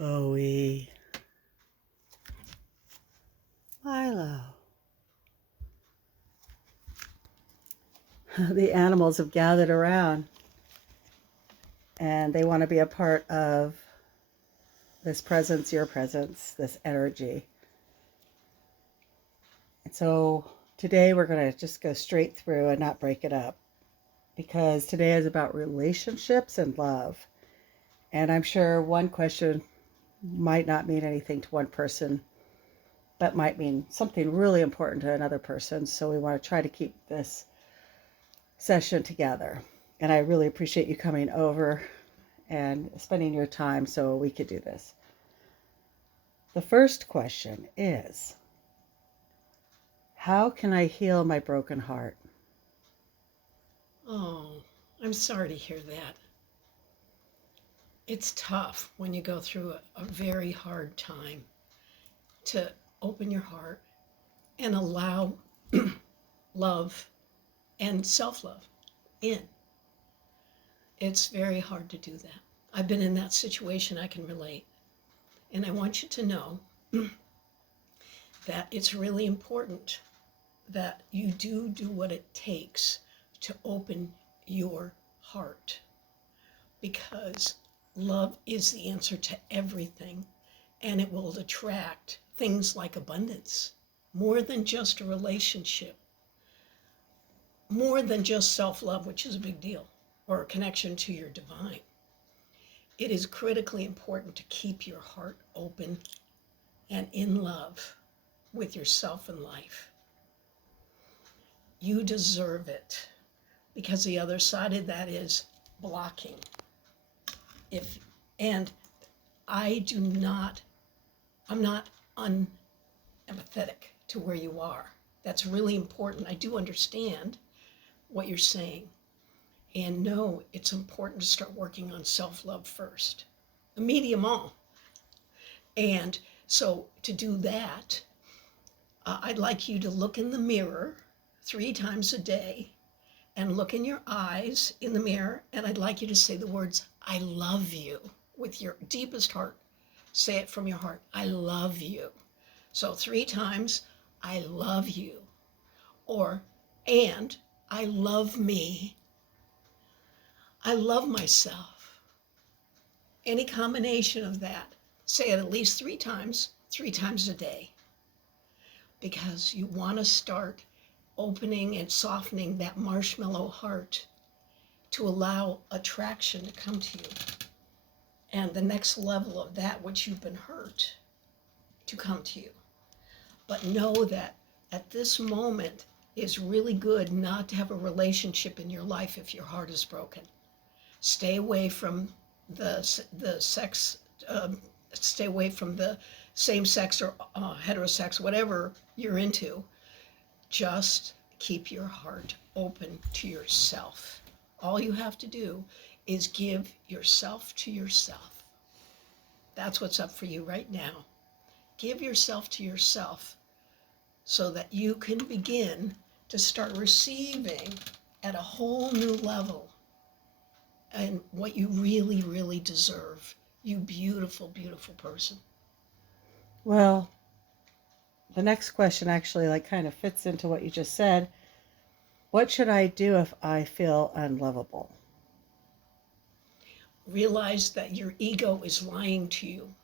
Bowie, Milo. The animals have gathered around and they want to be a part of this presence, your presence, this energy. And so today we're going to just go straight through and not break it up because today is about relationships and love. And I'm sure one question might not mean anything to one person, but might mean something really important to another person. So we want to try to keep this session together. And I really appreciate you coming over and spending your time so we could do this. The first question is, how can I heal my broken heart? Oh, I'm sorry to hear that. It's tough when you go through a very hard time to open your heart and allow love and self-love in. It's very hard to do that. I've been in that situation, I can relate. And I want you to know that it's really important that you do what it takes to open your heart, because love is the answer to everything, and it will attract things like abundance, more than just a relationship, more than just self-love, which is a big deal, or a connection to your divine. It is critically important to keep your heart open and in love with yourself and life. You deserve it, because the other side of that is blocking. And I'm not unempathetic to where you are. That's really important. I do understand what you're saying. And no, it's important to start working on self-love first. A medium all. And so to do that, I'd like you to look in the mirror 3 times a day and look in your eyes in the mirror, and I'd like you to say the words, I love you, with your deepest heart. Say it from your heart, I love you. So 3 times, I love you. Or, and I love me. I love myself. Any combination of that. Say it at least 3 times a day. Because you want to start opening and softening that marshmallow heart to allow attraction to come to you. And the next level of that which you've been hurt to come to you. But know that at this moment it's really good not to have a relationship in your life if your heart is broken. Stay away from the sex, stay away from the same sex or heterosex, whatever you're into. Just keep your heart open to yourself. All you have to do is give yourself to yourself. That's what's up for you right now. Give yourself to yourself so that you can begin to start receiving at a whole new level and what you really, really deserve. You beautiful, beautiful person. Well, the next question actually kind of fits into what you just said. What should I do if I feel unlovable? Realize that your ego is lying to you.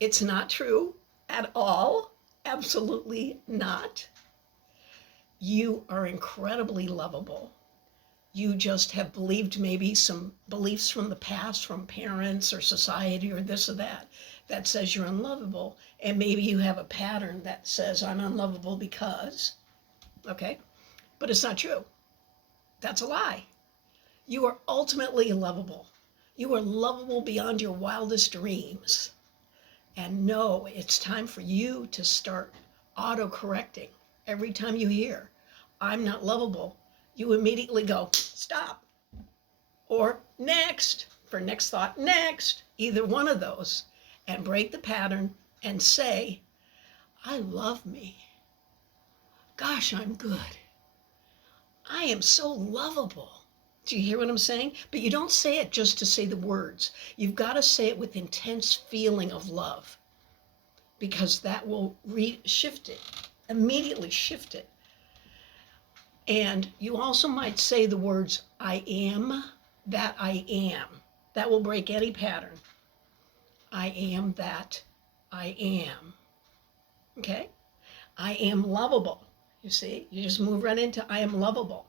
It's not true at all. Absolutely not. You are incredibly lovable. You just have believed maybe some beliefs from the past, from parents or society or this or that, that says you're unlovable. And maybe you have a pattern that says I'm unlovable because, okay? But it's not true. That's a lie. You are ultimately lovable. You are lovable beyond your wildest dreams. And no, it's time for you to start auto-correcting. Every time you hear, I'm not lovable, you immediately go, stop. Or next, for next thought, next, either one of those, and break the pattern and say, I love me. Gosh, I'm good. I am so lovable. Do you hear what I'm saying? But you don't say it just to say the words. You've got to say it with intense feeling of love, because that will shift it, immediately shift it. And you also might say the words, I am that I am. That will break any pattern. I am that I am. Okay? I am lovable. You see, you just move right into I am lovable.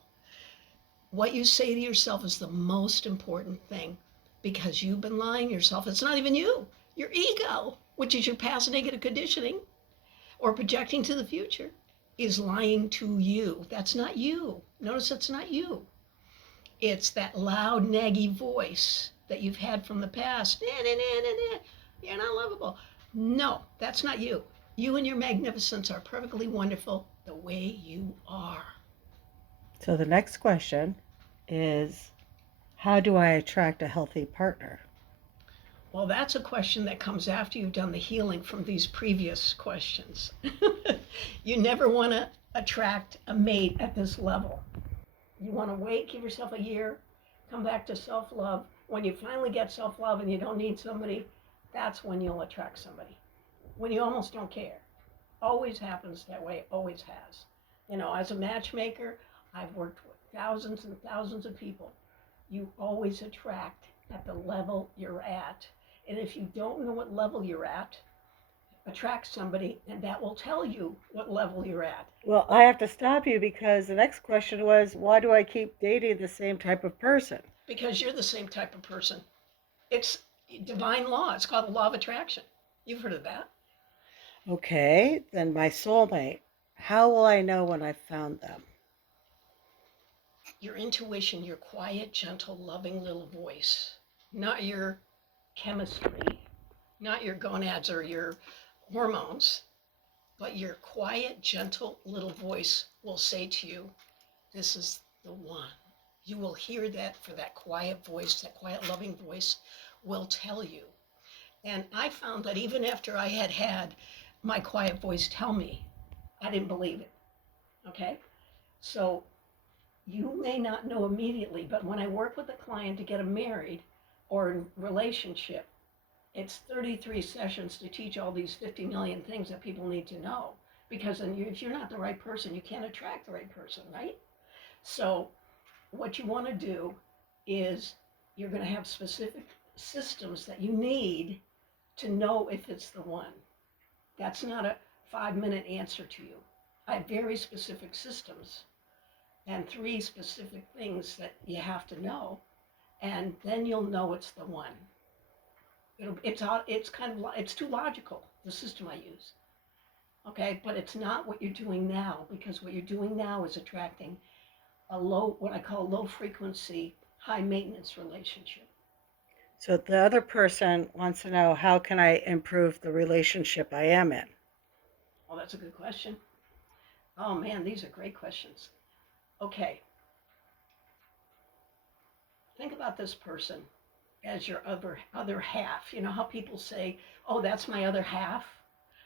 What you say to yourself is the most important thing, because you've been lying to yourself. It's not even you, your ego, which is your past negative conditioning or projecting to the future, is lying to you. That's not you. Notice that's not you. It's that loud, naggy voice that you've had from the past. Nah, nah, nah, nah, nah. You're not lovable. No, that's not you. You and your magnificence are perfectly wonderful the way you are. So the next question is, how do I attract a healthy partner? Well, that's a question that comes after you've done the healing from these previous questions. You never want to attract a mate at this level. You want to wait, give yourself a year, come back to self love. When you finally get self love and you don't need somebody, that's when you'll attract somebody. When you almost don't care. Always happens that way, always has. You know, as a matchmaker, I've worked with thousands and thousands of people. You always attract at the level you're at. And if you don't know what level you're at, attract somebody, and that will tell you what level you're at. Well, I have to stop you because the next question was, why do I keep dating the same type of person? Because you're the same type of person. It's divine law. It's called the law of attraction. You've heard of that. Okay, then my soulmate. How will I know when I've found them? Your intuition, your quiet, gentle, loving little voice, not your chemistry, not your gonads or your hormones, but your quiet, gentle little voice will say to you, this is the one. You will hear that, for that quiet voice, that quiet, loving voice will tell you. And I found that even after I had had my quiet voice tell me, I didn't believe it. Okay? So you may not know immediately, but when I work with a client to get them married or in relationship, it's 33 sessions to teach all these 50 million things that people need to know. Because if you're not the right person, you can't attract the right person, right? So what you want to do is you're going to have specific systems that you need to know if it's the one. That's not a 5-minute answer to you. I have very specific systems and 3 specific things that you have to know, and then you'll know it's the one. It's too logical, the system I use. Okay, but it's not what you're doing now, because what you're doing now is attracting what I call low frequency, high maintenance relationship. So the other person wants to know, how can I improve the relationship I am in? Well, that's a good question. Oh man, these are great questions. Okay, think about this person as your other half. You know how people say, "Oh, that's my other half."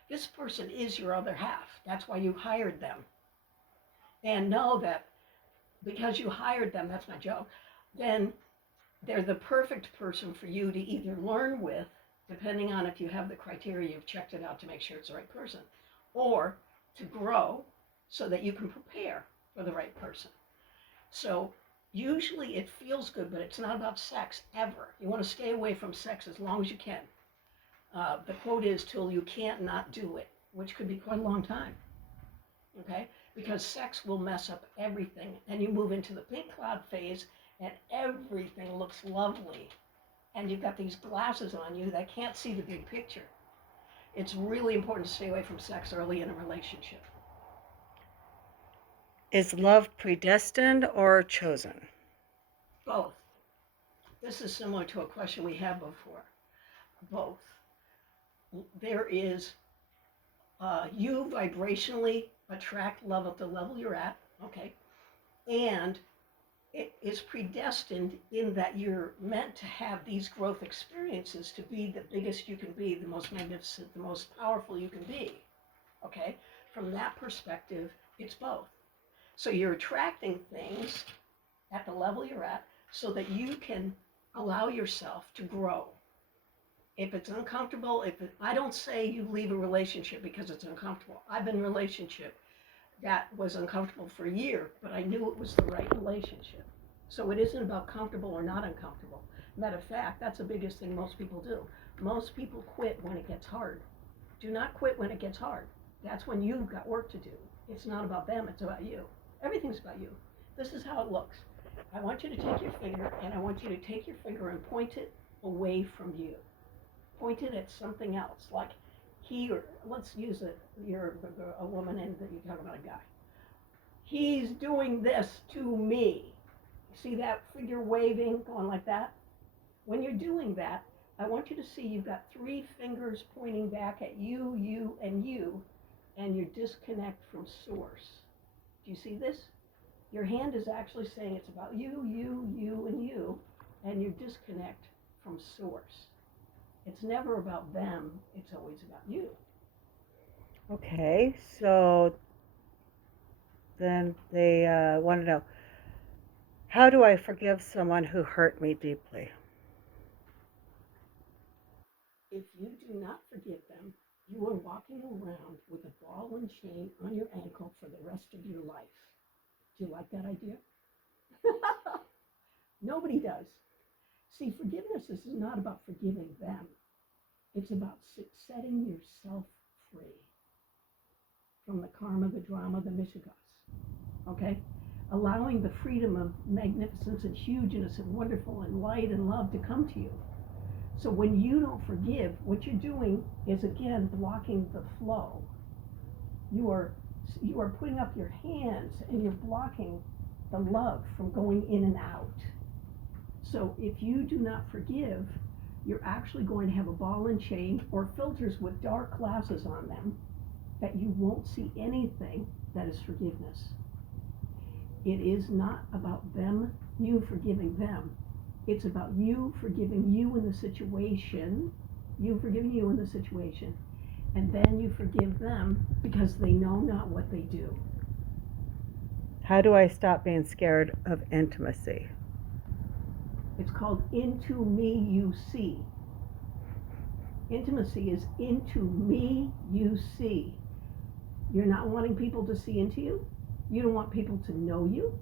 This person is your other half. That's why you hired them. And know that because you hired them, that's my job, then they're the perfect person for you to either learn with, depending on if you have the criteria, you've checked it out to make sure it's the right person, or to grow so that you can prepare for the right person. So usually it feels good, but it's not about sex ever. You want to stay away from sex as long as you can. The quote is till you can't not do it, which could be quite a long time. Okay? Because sex will mess up everything, and you move into the pink cloud phase, and everything looks lovely, and you've got these glasses on you that can't see the big picture. It's really important to stay away from sex early in a relationship. Is love predestined or chosen? Both. This is similar to a question we had before. Both. There is, you vibrationally attract love at the level you're at, okay, and it is predestined in that you're meant to have these growth experiences to be the biggest you can be, the most magnificent, the most powerful you can be. Okay? From that perspective, it's both. So you're attracting things at the level you're at, so that you can allow yourself to grow. If it's uncomfortable, I don't say you leave a relationship because it's uncomfortable. I've been in a relationship that was uncomfortable for a year, but I knew it was the right relationship. So it isn't about comfortable or not uncomfortable. Matter of fact, that's the biggest thing most people do. Most people quit when it gets hard. Do not quit when it gets hard. That's when you've got work to do. It's not about them, it's about you. Everything's about you. This is how it looks. I want you to take your finger, and I want you to take your finger and point it away from you. Point it at something else, like he, or let's use it, you're a woman and you're talking about a guy. He's doing this to me. See that figure waving, going like that? When you're doing that, I want you to see you've got 3 fingers pointing back at you, and your disconnect from source. Do you see this? Your hand is actually saying it's about you, and your disconnect from source. It's never about them, it's always about you. Okay, so then they want to know, how do I forgive someone who hurt me deeply? If you do not forgive them, you are walking around with a ball and chain on your ankle for the rest of your life. Do you like that idea? Nobody does. See, forgiveness is not about forgiving them. It's about setting yourself free from the karma, the drama, the mishigas. Okay? Allowing the freedom of magnificence and hugeness and wonderful and light and love to come to you. So when you don't forgive, what you're doing is, again, blocking the flow. You are putting up your hands and you're blocking the love from going in and out. So if you do not forgive, you're actually going to have a ball and chain or filters with dark glasses on them that you won't see anything that is forgiveness. It is not about them, you forgiving them. It's about you forgiving you in the situation, and then you forgive them because they know not what they do. How do I stop being scared of intimacy? It's called into me you see. Intimacy is into me you see. You're not wanting people to see into you. You don't want people to know you.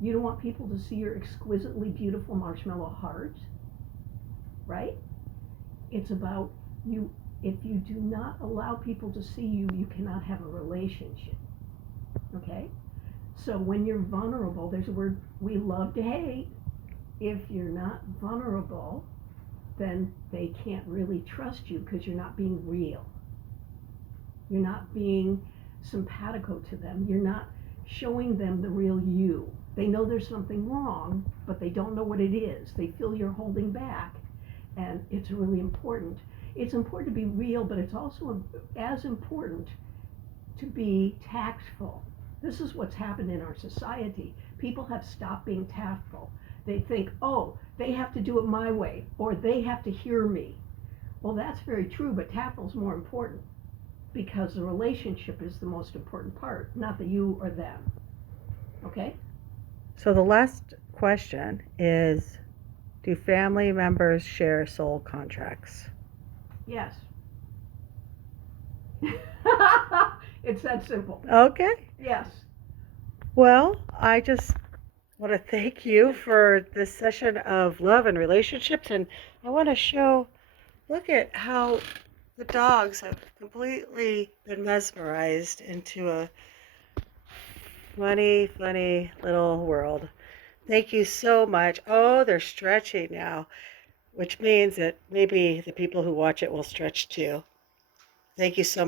You don't want people to see your exquisitely beautiful marshmallow heart, right? It's about you. If you do not allow people to see you, you cannot have a relationship, okay? So when you're vulnerable, there's a word we love to hate. If you're not vulnerable, then they can't really trust you because you're not being real. You're not being simpatico to them. You're not showing them the real you. They know there's something wrong, but they don't know what it is. They feel you're holding back, and it's really important. It's important to be real, but it's also as important to be tactful. This is what's happened in our society. People have stopped being tactful. They think, oh, they have to do it my way, or they have to hear me. Well, that's very true, but tactful is more important because the relationship is the most important part, not the you or them. Okay? So the last question is, do family members share soul contracts? Yes. It's that simple. Okay. Yes. Well, I just want to thank you for this session of love and relationships, and I want to show, look at how the dogs have completely been mesmerized into a funny little world. Thank you so much. Oh, they're stretching now, which means that maybe the people who watch it will stretch too. Thank you so much.